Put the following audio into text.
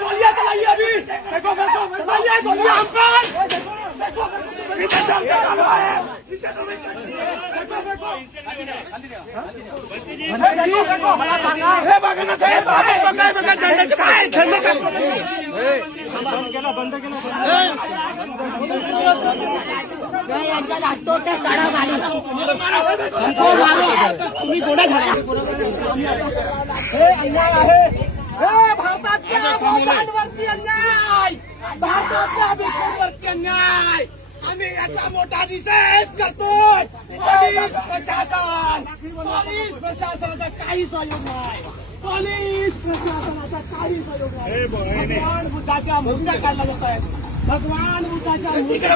गोलियां चलाई अभी, देखो चलाइए गोलियां हम पर। इधर चलते है, यांच्या लागतो त्या काढा मारी तुम्ही गोड्या झाला हे अन्याय आहे. हे भारतातल्या लोकांवरती अन्याय, भारतातल्या भिक्षुकांवरती अन्याय. आम्ही याचा मोठा निषेध करतोय. पोलीस प्रशासनाचा काही सहयोग नाही. पोलीस प्रशासनाचा काही सहयोग नाही. भगवान बुद्धाच्या मूर्त्या काढल्या जात आहेत. भगवान बुद्धाच्या मूर्त्या